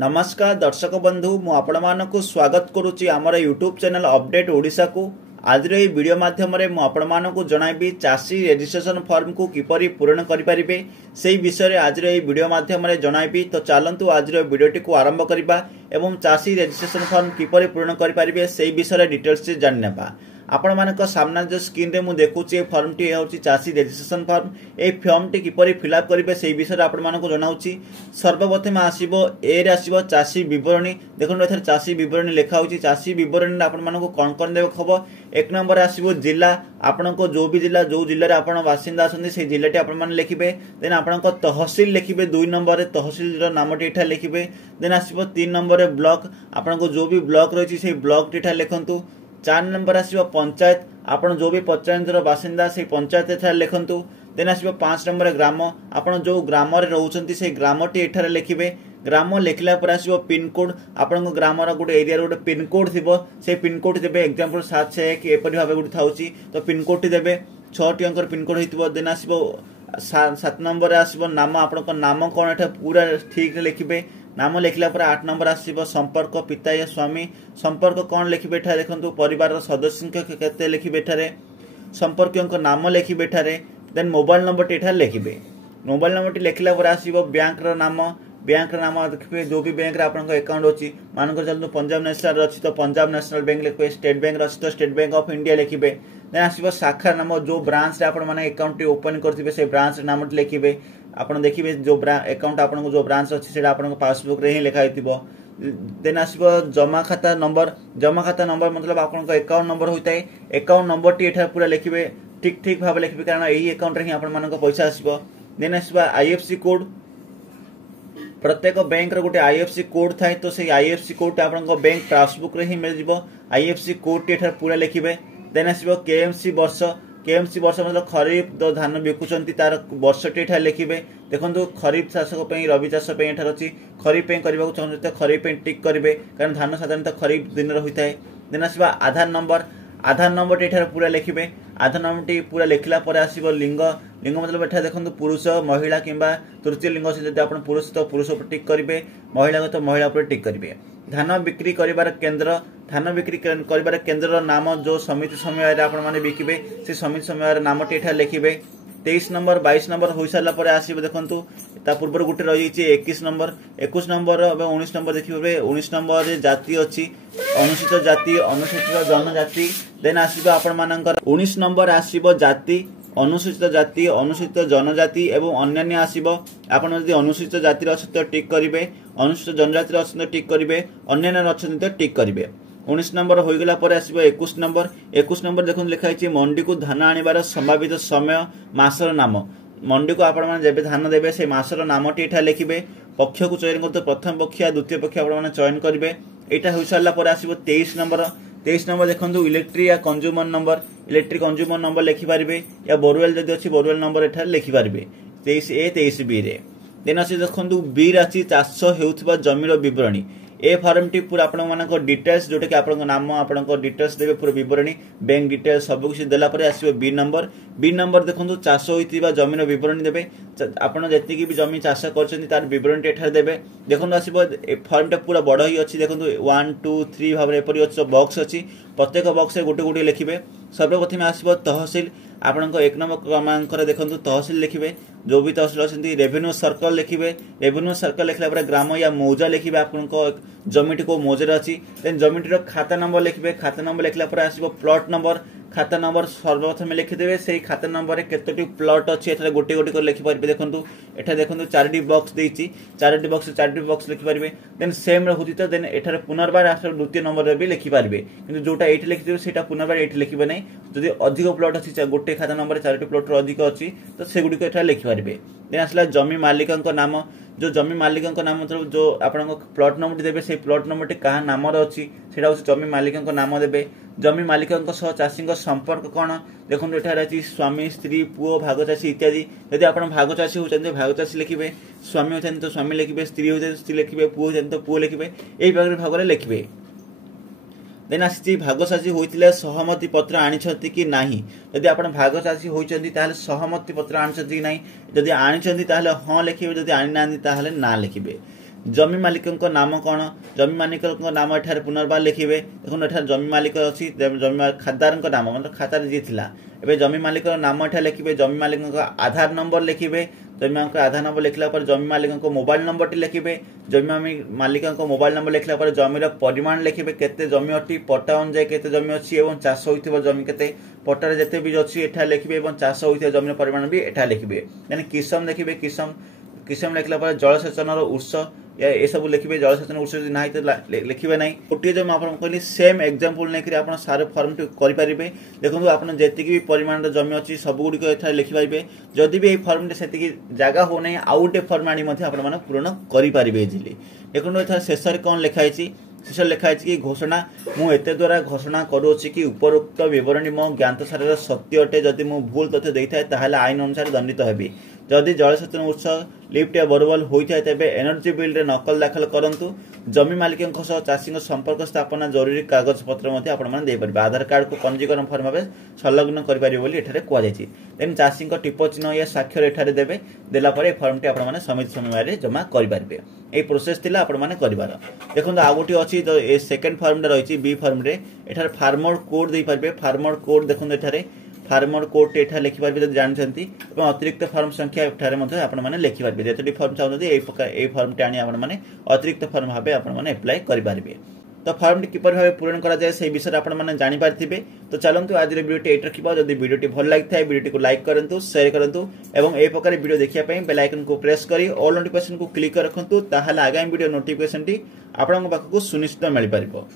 नमस्कार दर्शक बंधु मु आपण मानकु स्वागत करुच्ची आमर यूट्यूब चैनल अपडेट ओडिशा को। आज वीडियो माध्यम मु आपण मानकु जणाइबी चाषी रजिस्ट्रेशन फॉर्म को किपरि पूरण करि परिबे सेही विषय आज वीडियो माध्यम जणाइबी। तो चलंतु आज वीडियोटी को आरंभ करिबा एवं चाषी रजिस्ट्रेशन फॉर्म किपरि पूरण करि परिबे सेही विषय डिटेल्स से जाननेबा। आपण मानक सामना जो स्क्रीन रे मु देखुची फॉर्म टी होची चाषी रजिस्ट्रेशन फॉर्म। ए फॉर्म टी किपरि फिलअप करिवे सेही विषय आपण मानक जणाउची। सर्वप्रथम आसीबो ए रे आसीबो चाषी विवरणी। देखन एथर चाषी विवरणी लिखा होची। चाषी विवरणी आपण मानक कोन कोन देबे खबो। एक नंबर आसीबो जिला, आपण को जो भी जिला जो जिल्ला रे आपण बासिंदा आछन से जिल्लाटी आपण मान लिखिबे। देन आपण को तहसील लिखिबे। 2 नंबर रे तहसील रो नामटी एठा लिखिबे। देन आसीबो 3 नंबर रे ब्लॉक, आपण को जो भी ब्लॉक रहिछि से ब्लॉक टीठा लिखंतु। 4 नंबर आसीबो पंचायत, आपण जो भी पंचायत रो बासिंदा से पंचायत एठा लिखंतु। देन आसीबो 5 नंबर रे ग्राम, आपण जो ग्राम रे रहउछंती से ग्रामटी एठा लिखिबे। ग्राम लिखला पर आसीबो पिन कोड, आपण को ग्राम रो गुटे एरिया रो गुटे पिन कोड थिबो से पिन कोड देबे। एग्जांपल 761 एपरि भाबे गुटे थाउची तो पिन कोड टी देबे। 6 टी अंकर पिन कोड हितबो। देन आसीबो 7 नंबर रे आसीबो नाम, आपण को नाम कोन एठा पूरा ठीक लिखिबे। नाम लिखला पर 8 नंबर आसीबो संपर्क, पिता या स्वामी। संपर्क कोन लिखिबे एठा देखंतु परिवार रो सदस्य केते लिखिबे एठारे। संपर्कियों को नाम लिखिबे एठारे। देन मोबाइल नंबर टी एठा लिखिबे। मोबाइल नंबर टी लिखला पर आसीबो बैंक रो नाम, बैंक रो नाम देखिबे। जो भी बैंक रे आपन को अकाउंट अछि, मान को चलतो पंजाब नेशनल अछि तो पंजाब नेशनल बैंक लिखबे। स्टेट बैंक अछि तो स्टेट बैंक ऑफ इंडिया लिखिबे। देन आसीबो शाखा नाम, जो ब्रांच रे आपन माने अकाउंट टी ओपन करथिबे से ब्रांच रे नाम लिखिबे। आपण देखिबे जो अकाउंट आपन को जो ब्रांच अछि सेटा आपन को पासबुक रे ही लिखा हितिबो। देन आसीबो जमा खाता नंबर। जमा खाता नंबर मतलब आपन को अकाउंट नंबर होइताय। अकाउंट नंबर टी एठा पूरा लिखिबे, ठीक ठीक भाबे लिखिबे, कारण एही अकाउंट रे ही आपन मान को पैसा आसीबो। देन आसीबो आईएफसी कोड। प्रत्येक बैंक रो गुटे आईएफसी कोड थाय तो से आईएफसी कोड आपन को बैंक पासबुक रे ही मिल जिवो। आईएफसी कोड टी एठा पूरा लिखिबे। देन आसीबो केएमसी वर्ष। केएमसी वर्ष मतलब खरीफ जो धान बिकुचंती तार वर्ष टी एठा लिखिबे। देखंतु खरीफ चाष पे रबी चाष पे एठा अछि। खरीफ पे करबाक चाहन त खरीफ पे टिक करिवे, कारण धान साधारणतः खरीफ दिन रे होइताय। देन आसीबा आधार नंबर। आधार नंबर टी एठा पूरा लिखिबे। आधार नंबर टी पूरा लिखला पर आसीबो लिंग। लिंग मतलब एठा देखंतु पुरुष महिला किंबा तृतीय लिंग से जदि आपण पुरुष तो पुरुष पर टिक करिवे, महिला तो महिला पर टिक करिवे। धान बिक्री करिवार केंद्र। धान बिक्री करिवार केंद्र नाम, जो समिति समय रे आपण माने बिकिबे से समिति समय रे नाम टी एठा लिखिबे। 23 नंबर 22 नंबर होई साला पर आसीबे। देखंतु ता पूर्व गुटे रही छि 21 नंबर 21 नंबर एवं 19 नंबर देखिबे। 19 नंबर रे जाति अछि अनुसूचित जाति, अनुसूचित जनजाति। देन आसीबो आपण मानकर 19 नंबर आसीबो जाति, अनुसूचित जाति, अनुसूचित जनजाति एवं अन्यान्य आसीबो। आपण यदि अनुसूचित जाति रे अछि तो टिक करिवे, अनुसूचित जनजाति रे अछि तो टिक करिवे, अन्यान्य रे अछि तो टिक करिवे। 19 नंबर होई गेला पर आसीबो 21 नंबर। 21 नंबर देखुन लिखा हिछि मंडी को धान आनिबार संभावित समय, मासर नाम। मंडी को आपण माने जेबे धान देबे से मासर नाम टी एठा लिखिबे। पक्ष को चयन करते प्रथम पक्ष या द्वितीय पक्ष आपण माने चयन करिवे। एटा होई सारला पर आसीबो 23 नंबर। 23 नंबर देखंतु इलेक्ट्रिक या consumer number. Electric consumer number लिखि पारिबे, या बोरवेल जदि अछि बोरवेल नंबर एठा लिखि पारिबे 23A 23B रे। देन अछि देखंतु बी राची चाष हेउथबा जमीर विवरणी। ए फॉर्म टी पूरा आपण मानक डिटेल्स, जोटा कि आपण नाम, आपण डिटेल्स देबे, पूरा विवरणी, बैंक डिटेल्स सब कुछ देला पर आसीबो बी नंबर। बी नंबर देखंतु चाष होइतिबा जमीन विवरणी देबे। आपण जति कि भी जमी चाष करछन्ती तार विवरणी एठा देबे। देखंतु आसीबो ए फॉर्म टा पूरा बड़ ही अछि। देखंतु 1 2 3 भाबरे एपरि अछि बॉक्स अछि। प्रत्येक बॉक्स रे गुटे गुटे लिखिबे। सर्वप्रथम आसीबो तहसील। आपण 1 नंबर क्रमांक रे देखंतु तहसील लिखिबे। जो भी तहसील अछि रेवेन्यू सर्कल लिखिबे। रेवेन्यू सर्कल लिखला पर ग्राम या मौजा लिखिबे। आपण जमीटी को मौजा अछि। देन जमीटी रो खाता नंबर लिखिबे। खाता नंबर लिखला पर आसीबो प्लॉट नंबर। खाता नंबर सर्वप्रथम लिखि देबे। सेही खाता नंबर रे केतोटी प्लॉट अछि एठा गोटे गोटे कर लिखि पारिबे। देखंतु एठा देखंतु 4टी बॉक्स देइछि। 4टी बॉक्स लिखि पारिबे। देन सेम रे होति त देन एठा पुनर्बार आसर द्वितीय नंबर रे भी लिखि पारिबे। किंतु जोटा एठी लिखि देबे सेटा पुनर्बार एठी लिखिबे नै। जदि अधिक प्लॉट अछि, गोटे खाता नंबर रे 4टी प्लॉट रो अधिक अछि तो सेगुडी को एठा लिखि पारिबे। देन आसला जमी मालिकन को नाम। जो जमी मालिकन को नाम मतलब जो आपण को प्लॉट नंबर देबे, से प्लॉट नंबर टी कहा नाम रे अछि सेटा होछि जमी मालिकन को नाम देबे। जमी मालिकन को सह चाषी को संपर्क कोन। देखंतु एठा अछि स्वामी, स्त्री, पुओ, भागचाषी इत्यादि। यदि आपण भागचाषी होचंते भागचाषी लिखिबे, स्वामी होचंते तो स्वामी लिखिबे, स्त्री होचंते स्त्री लिखिबे, पुओ होचंते तो पुओ लिखिबे। एई भागरे लिखिबे। देन आसी भागचाषी होइतिले सहमति पत्र आनिछंती कि नाही। यदि आपण भागचाषी होइचंती ताहाले सहमति पत्र आनिछंती कि नाही। यदि आनिछंती ताहाले हां लिखिबे, यदि आनि नांती ताहाले ना लिखिबे। जमी मालिक नाम कौन जमी मालिक नाम एठारे पुनर्बार लिखिबे देखो एठारे जमी मालिक अछि जमी खातादार नाम मतलब खातार जी थिला एबे जमी मालिक नाम एठा लिखिबे जमी मालिक आधार नंबर लिखिबे जमी मालिक आधार नंबर लिखला पर जमी मालिक मोबाइल नंबर टी लिखिबे जमी मालिक मोबाइल नंबर लिखला पर जमीर परिमाण लिखिबे केते जमी अछि पट्टा अनुसार केते जमी अछि एवं चाष होइथिबो जमी केते पट्टारे जेते भी अछि एठा लिखिबे एवं चाष होइथिबो जमीर परिमाण भी एठा लिखिबे यानी किसम लिखिबे किसम लिखला पर जलसेचन उत्स ये सब लिखिबे जलसेचन उत्स ना लिखिबे नहीं गोटे जो आपन कहली सेम एग्जांपल नेकरी आपन सारे फॉर्म टी करि परिबे देखंतु आपन जेति की परिमाण जमी अछि सब गुडी को एथा लिखि परिबे जदि भी ए फॉर्म टी सेति की जागा हो नै आउटे फॉर्म आनी मध्ये आपन माने पूर्ण करि परिबे इजिली देखंतु एथा शेषर कोन लिखाइ छि शेषर लिखाइ छि कि घोषणा मु एते द्वारा घोषणा करूछि कि उपरोक्त विवरणी मो ज्ञातसारर सत्य अटे जदि मु भूल तथ्य देइथाय ताहाले आईन अनुसार दंडित हेबी जदि जलसेचन उत्स लिफ्ट या बोरवेल होइथाय तबे एनर्जी बिल रे नकल दाखल करंतु जमी मालिक चाषी संपर्क स्थापना जरूरी कागज पत्र मध्ये आपण माने दे परबे आधार कार्ड को पंजीकरण फॉर्म भाबे संलग्न करि परिबे बोली एठारे कोआ जायछि देन चाषी टिप चिन्ह या स्वाक्षर एठारे देबे देला परे फॉर्म टी आपण माने समिति समय रे जमा करि परिबे ए प्रोसेस थिला आपण माने करिवार देखंतु आ गोटी अछि तो ए सेकंड फॉर्म रे रहिछि बी फॉर्म रे एठारे फार्मर कोड दे परिबे फार्मर कोड देखंतु एठारे फार्मर कोड एठा लिखि परबे जदि जानछंती एवं अतिरिक्त फॉर्म संख्या एठारे मध्ये आपण माने लिखि परबे जेतडी फॉर्म चाहउनदी ए फॉर्म टाणी आपण माने अतिरिक्त फॉर्म भाबे आपण माने अप्लाई करि परबे तो फॉर्म टी किपर भाबे पूर्ण करा जाय सेही विषय आपण माने जानि पारथिबे तो चलंतु आज रे वीडियो टी एट रखिबा जदि वीडियो टी भल लागिथाय वीडियो टी को लाइक करंतु शेयर करंतु एवं ए प्रकार वीडियो देखिया पई बेल आइकन को प्रेस करी ऑल नोटिफिकेशन को क्लिक कर रखंतु ताहाले आगामी वीडियो नोटिफिकेशन टी आपन पाखकु सुनिश्चित मिलि परिबो।